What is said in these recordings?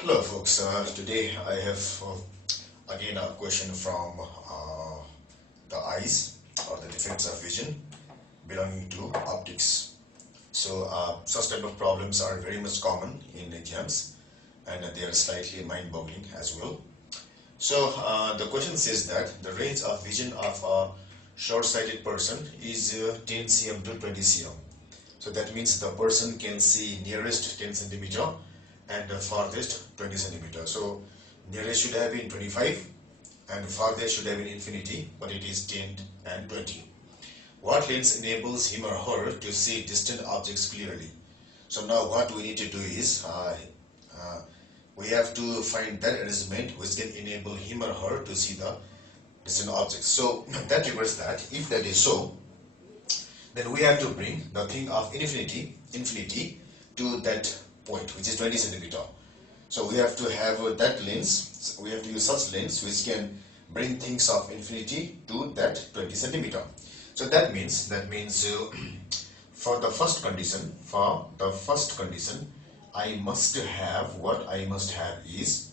Hello folks, today I have again a question from the eyes or the defects of vision belonging to optics. So such type of problems are very much common in exams and they are slightly mind-boggling as well. So the question says that the range of vision of a short-sighted person is 10 cm to 20 cm. So that means the person can see nearest 10 centimeter and the farthest 20 centimeter. So nearest should have been 25 and farthest should have been infinity, but it is 10 and 20. What lens enables him or her to see distant objects clearly? So now what we need to do is we have to find that arrangement which can enable him or her to see the distant objects. So that requires that if that is so, then we have to bring the thing of infinity to that point, which is 20 centimeter. So we have to have that lens, we have to use such lens which can bring things of infinity to that 20 centimeter. So that means for the first condition, I must have, what I must have is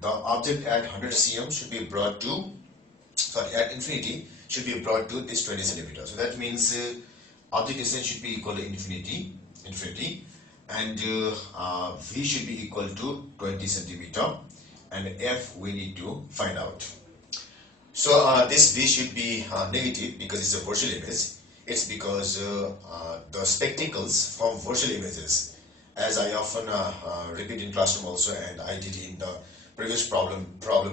the object at 100 cm should be brought to, at infinity should be brought to this 20 centimeter. So that means object distance should be equal to infinity, and v should be equal to 20 centimeter, and f we need to find out. So this v should be negative because it's a virtual image. It's because the spectacles form virtual images, as I often repeat in classroom also, and I did in the previous problem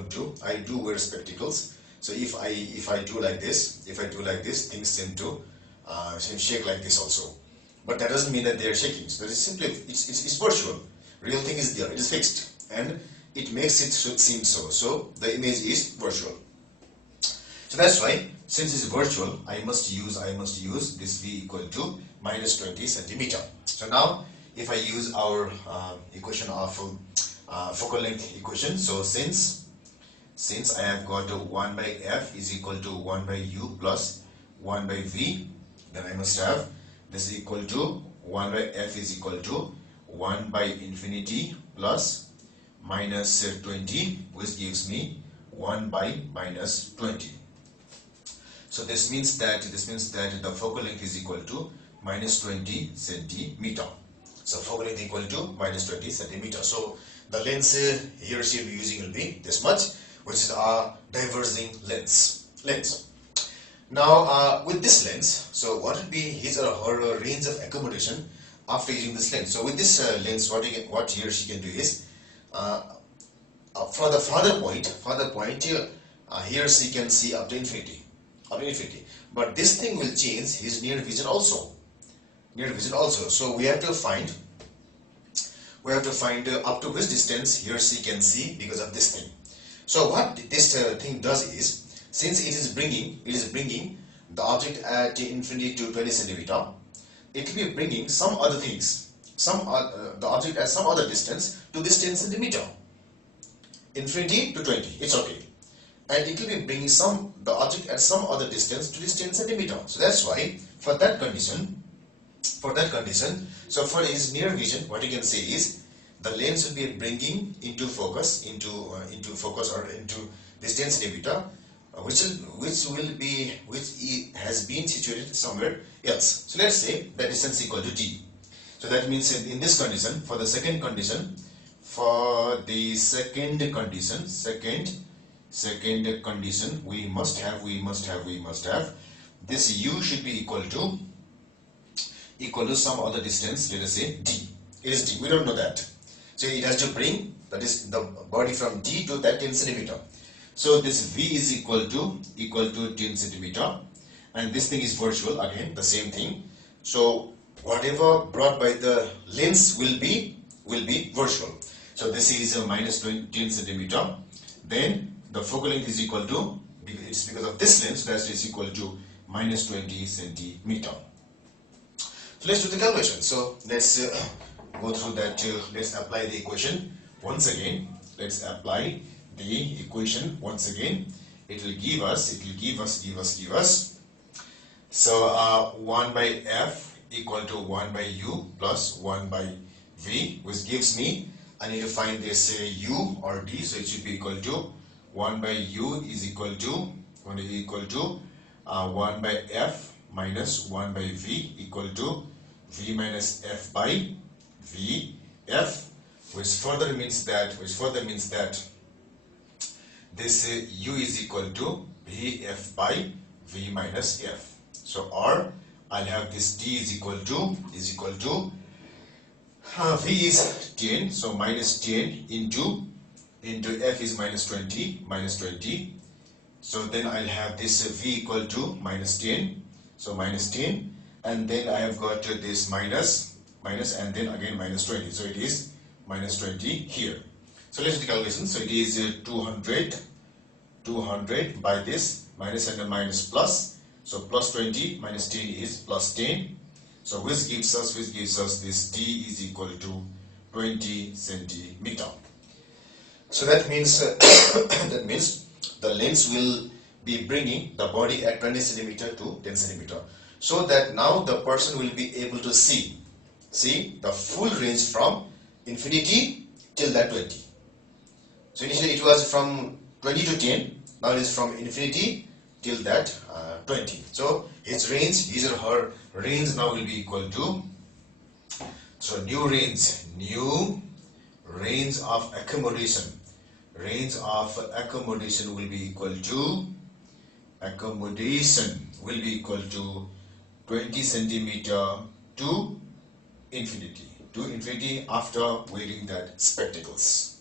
too. I do wear spectacles. So if I do like this, things seem to shake like this also. But that doesn't mean that they are shaking. So that is simply, it's virtual. Real thing is there, it is fixed, and it makes it seem so. So the image is virtual. So that's why, since it's virtual, I must use this v equal to minus 20 centimeter. So now, if I use our equation of focal length equation, so since I have got 1 by f is equal to 1 by u plus 1 by v, then I must have this is equal to 1 by f is equal to 1 by infinity plus minus 20, which gives me 1 by minus 20. So this means that the focal length is equal to minus 20 centimeter. So focal length equal to minus 20 centimeter. So the lens he or she will be using will be this much, which is a diverging lens. Now with this lens, so what will be his or her range of accommodation after using this lens? So with this lens, what he or she can do is, for the farther point, he or she can see up to infinity. But this thing will change his near vision also. So we have to find up to which distance he or she can see because of this thing. So what this thing does is, since it is bringing the object at infinity to 20 centimeter, it will be bringing some other things, the object at some other distance to this 10 centimeter. Infinity to 20, it's okay. And it will be bringing the object at some other distance to this 10 centimeter. So that's why for that condition, so for his near vision, what you can say is the lens will be bringing into focus or into this 10 centimeter, which has been situated somewhere else. So let's say that distance equal to d. So that means in this condition, for the second condition, we must have this u should be equal to some other distance. Let us say d. It is d. We don't know that. So it has to bring the body from d to that 10 centimeter. So this v is equal to 10 centimeter, and this thing is virtual, again the same thing. So whatever brought by the lens will be virtual. So this is a minus 10 centimeter. Then the focal length is equal to, it's because of this lens, that is equal to minus 20 centimeter. So let's do the calculation. So let's go through that. Let's apply the equation once again. It will give us. So 1 by f equal to 1 by u plus 1 by v, which gives me I need to find this u or d, so it should be equal to 1 by u is equal to 1 by f minus 1 by v equal to v minus f by v f, which further means that this u is equal to v f by v minus f. So or I'll have this d is equal to v is 10, so minus 10 into f is minus 20. So then I'll have this v equal to minus 10, so minus 10, and then I have got this minus and then again minus 20, so it is minus 20 here. So let's do the calculation. So it is 200 by this minus and a minus plus, so plus 20 minus 10 is plus 10, so which gives us this d is equal to 20 centimeter. So that means the lens will be bringing the body at 20 centimeter to 10 centimeter, so that now the person will be able to see the full range from infinity till that 20. So initially it was from 20 to 10, now it is from infinity till that 20. So his or her range now will be equal to, so new range of accommodation will be equal to 20 centimeter to infinity after wearing that spectacles.